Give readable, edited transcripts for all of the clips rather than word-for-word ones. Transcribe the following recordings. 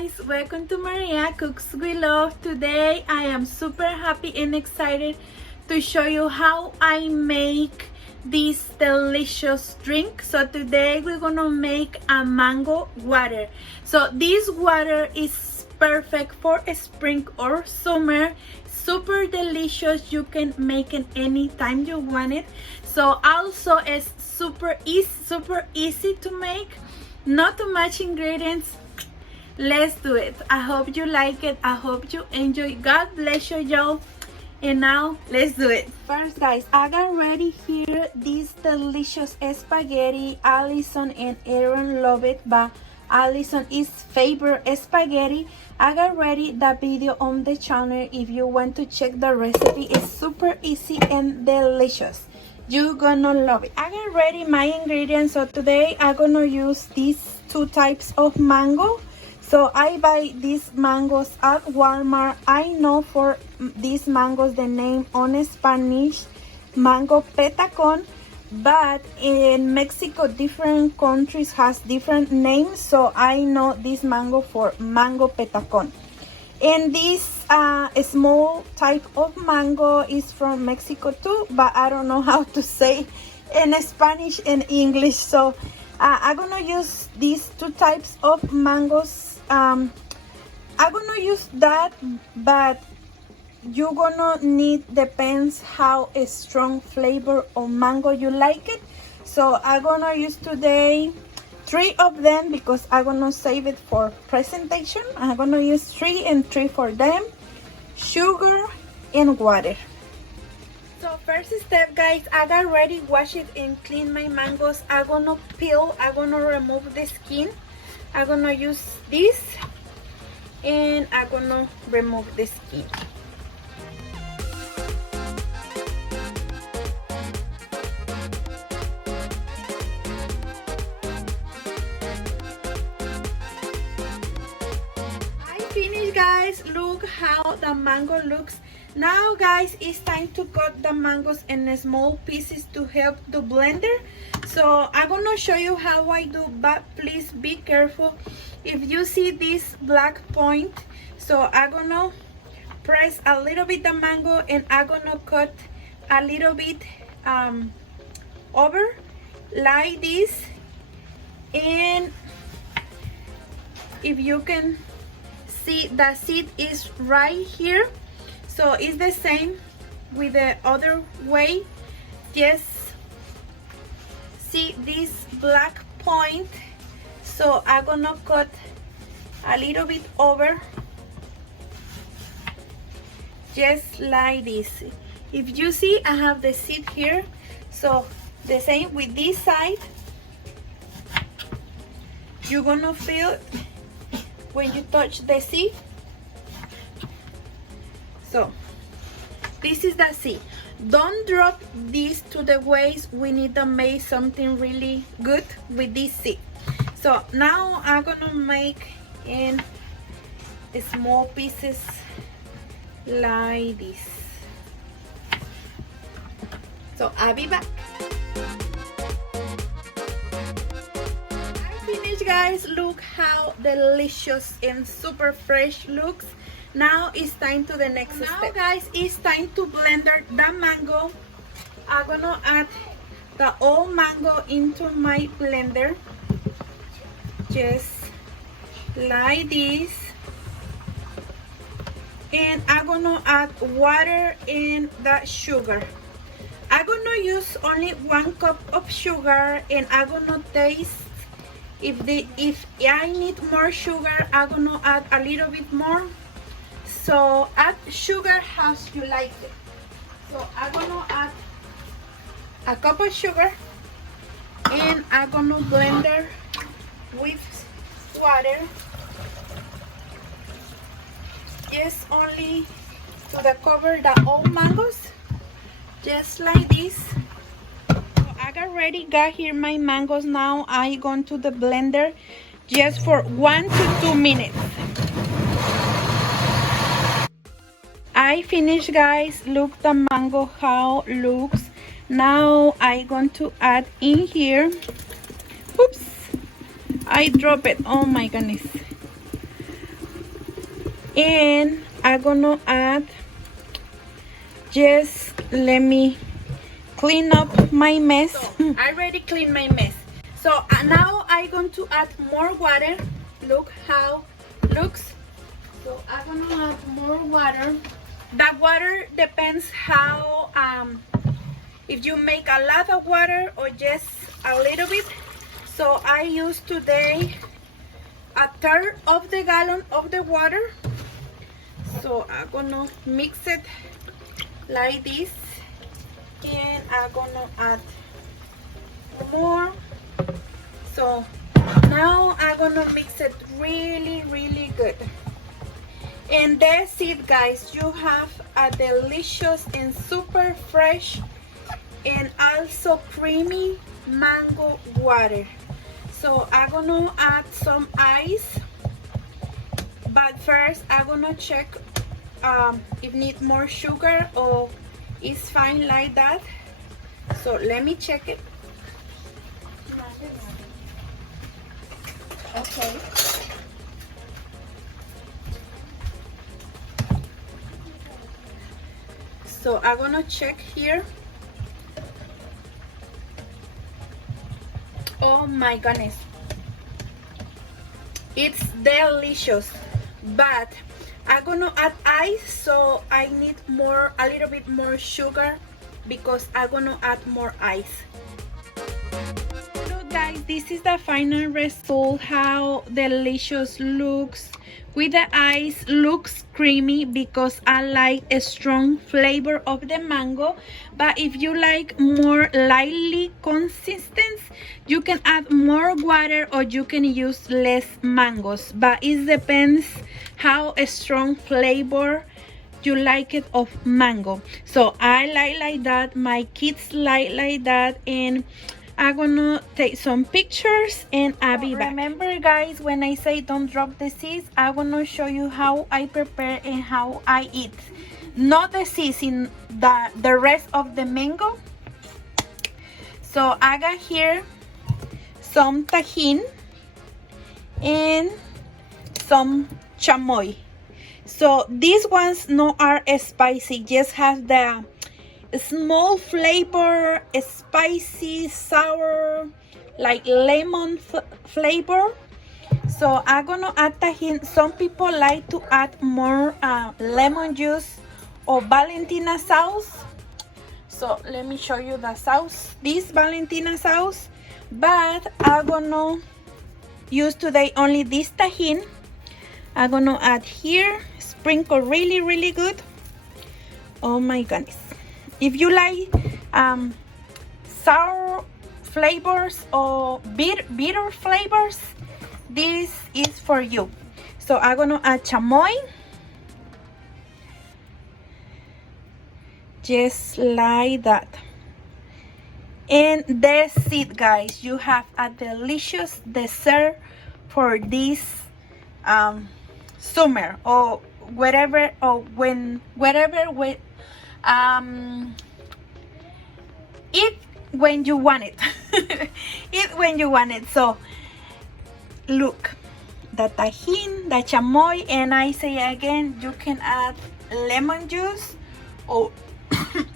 guys, welcome to Maria Cooks with Love. Today I am super happy and excited to show you how I make this delicious drink. So today we're gonna make a mango water. So this water is perfect for spring or summer. Super delicious. You can make it anytime you want it. So also it's super easy to make. Not too much ingredients. Let's do it. I hope you like it. I hope you enjoy. God bless you, y'all. And now let's do it. First, guys, I got ready here this delicious spaghetti. Allison and Aaron love it, but Allison is favorite spaghetti. I got ready the video on the channel if you want to check the recipe. It's super easy and delicious. You're gonna love it. I got ready my ingredients. So today I'm gonna use these two types of mango. So I buy these mangoes at Walmart. I know for these mangoes the name on Spanish, mango petacon, but in Mexico different countries has different names. So I know this mango for mango petacon. And this small type of mango is from Mexico too, but I don't know how to say in Spanish and English. So I'm gonna use these two types of mangoes. I'm gonna use that, but you're gonna need, depends how a strong flavor of mango you like it. So I'm gonna use today 3 of them because I'm gonna save it for presentation. I'm gonna use 3 and 3 for them, sugar and water. So first step, guys, I got ready, wash it and clean my mangoes. I'm gonna peel, I'm gonna remove the skin. I'm gonna use this and I'm gonna remove the skin. I finished, guys. Look how the mango looks. Now, guys, it's time to cut the mangoes in small pieces to help the blender. So I'm gonna show you how I do, but please be careful if you see this black point. So I'm gonna press a little bit the mango and I'm gonna cut a little bit over like this. And if you can see, the seed is right here. So it's the same with the other way. Just see this black point. So I'm gonna cut a little bit over, just like this. If you see, I have the seed here. So the same with this side. You're gonna feel when you touch the seed. So this is the seed. Don't drop this to the waste. We need to make something really good with this seed. So now I'm gonna make in small pieces like this. So I'll be back. I finished, guys. Look how delicious and super fresh looks. Now it's time to the next step. Now, guys, it's time to blend the mango. I'm gonna add the old mango into my blender, just like this. And I'm gonna add water and the sugar. I'm gonna use only 1 cup of sugar, and I'm gonna taste. If I need more sugar, I'm gonna add a little bit more. So add sugar as you like it. So I'm gonna add a cup of sugar and I'm gonna blend it with water. Just only to cover the old mangoes, just like this. So I got here my mangoes. Now I go to the blender just for 1 to 2 minutes. I finished, guys. Look the mango how looks. Now I'm going to add in here. Oops, I dropped it. Oh my goodness. And I'm gonna add, just let me clean up my mess. So I already cleaned my mess. So now I'm going to add more water. Look how it looks. So I'm gonna add more water. That water depends how if you make a lot of water or just a little bit. So I use today a third of the gallon of the water. So I'm gonna mix it like this, and I'm gonna add more. So now I'm gonna mix it really good. And that's it, guys. You have a delicious and super fresh and also creamy mango water. So I'm gonna add some ice, but first I'm gonna check if need more sugar or it's fine like that. So let me check it. Okay. So I'm gonna check here. Oh my goodness, it's delicious, but I'm gonna add ice, so I need a little bit more sugar because I'm gonna add more ice. So guys, this is the final result, how delicious looks. With the ice, looks creamy because I like a strong flavor of the mango. But if you like more lightly consistent, you can add more water or you can use less mangoes. But it depends how a strong flavor you like it of mango. So I like that, my kids like that, and I'm gonna take some pictures and I'll be back. Remember guys, when I say don't drop the seeds, I'm gonna show you how I prepare and how I eat. Not the seeds, in the rest of the mango. So I got here some tajin and some chamoy. So these ones no are spicy, just have the small flavor, spicy, sour, like lemon flavor. So I'm gonna add tajin. Some people like to add more lemon juice or Valentina sauce. So let me show you the sauce, this Valentina sauce, but I'm gonna use today only this tajin. I'm gonna add here, sprinkle really good. Oh my goodness. If you like sour flavors or bitter flavors, this is for you. So I'm gonna add chamoy, just like that. And that's it guys, you have a delicious dessert for this summer or wherever, or wherever eat when you want it. Eat when you want it. So look, the tajin, the chamoy, and I say again, you can add lemon juice or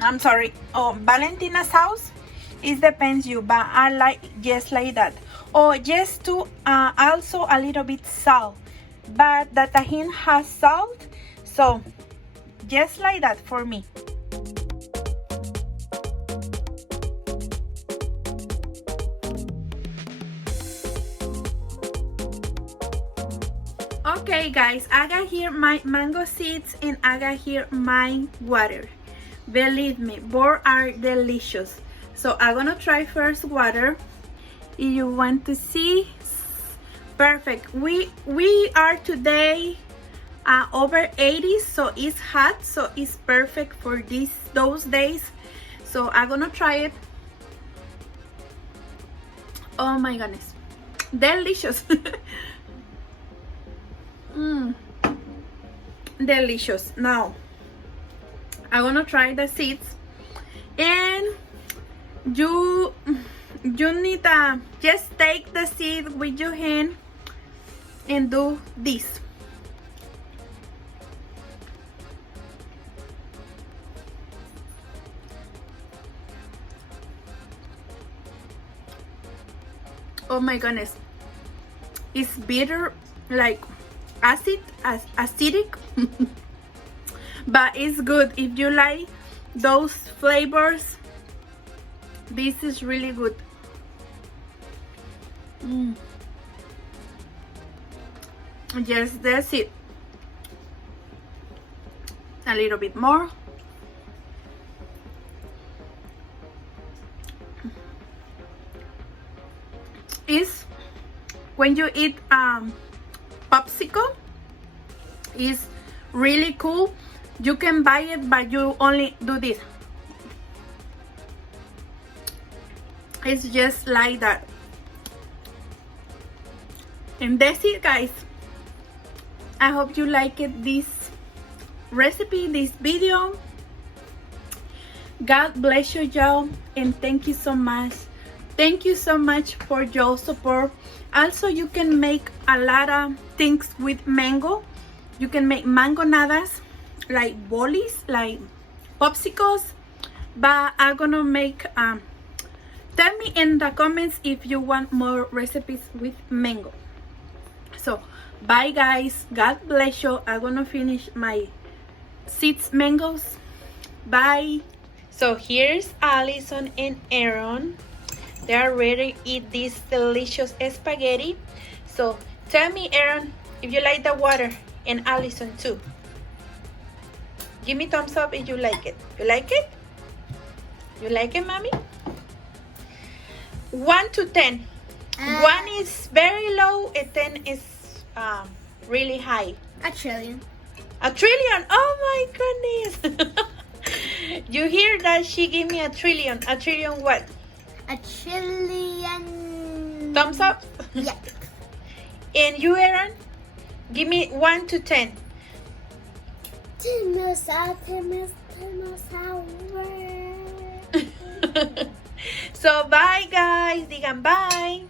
I'm sorry, or Valentina sauce. It depends you, but I like just like that, or just to also a little bit salt, but the tajin has salt, so just like that for me. Okay guys, I got here my mango seeds and I got here my water. Believe me, both are delicious. So I'm gonna try first water. If you want to see, perfect. We are today over 80, so it's hot, so it's perfect for those days. So I'm gonna try it. Oh my goodness, delicious. Delicious. Now I'm gonna try the seeds, and you need just take the seed with your hand and do this. oh my goodness, it's bitter, like acidic, but it's good. If you like those flavors, this is really good. Yes, that's it. A little bit more. Is when you eat popsicle, is really cool. You can buy it, but you only do this. It's just like that. And that's it, guys. I hope you liked this recipe, this video. God bless you, y'all, and thank you so much. Thank you so much for your support. Also, you can make a lot of things with mango. You can make mangonadas, like bolis, like popsicles. But I'm gonna make, tell me in the comments if you want more recipes with mango. So, bye guys. God bless you. I'm gonna finish my seeds mangoes. Bye. So here's Allison and Aaron. They are ready to eat this delicious spaghetti. So tell me, Aaron, if you like the water, and Allison too. Give me thumbs up if you like it. You like it? You like it, mommy? 1 to 10. 1 is very low and 10 is really high. A trillion. A trillion? Oh my goodness. You hear that? She gave me a trillion. A trillion what? A trillion. Thumbs up? Yeah. And you, Aaron? Give me 1 to 10. So bye guys. Digan bye.